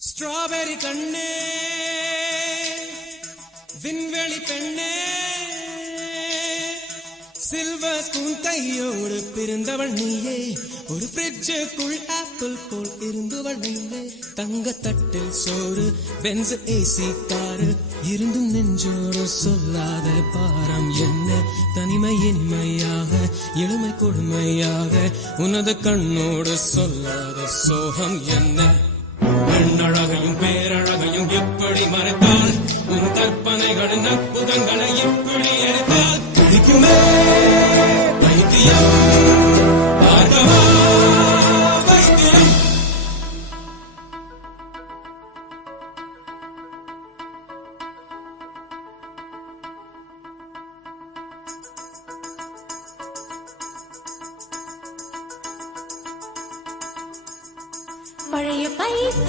strawberry கண்ணே விண்வெளி பெண்ணே சில்வர் ஸ்பூன் கையோடு பிறந்தவள் நீயே ஒரு ஃப்ரிட்ஜுக்குள் ஆப்பிள் போல் இருந்தவள் நீயே தங்க தட்டில் சோறு பென்ஸ் ஏசி காரு இருந்தும் நெஞ்சோடு சொல்லாத பாரம் என்ன தனிமை இனிமையாக எளிமை கொடுமையாக உனது கண்ணோடு சொல்லாத சோகம் என்ன பெண்ணழகையும் பேரழகையும் எப்படி மறைத்தால் உன் கற்பனைகளின் அற்புதங்களை எப்படி எடுத்தால் பிடிக்குமே பைத்தியம் பார்க்கவா பைத்தியம் பழைய பைத்தியம்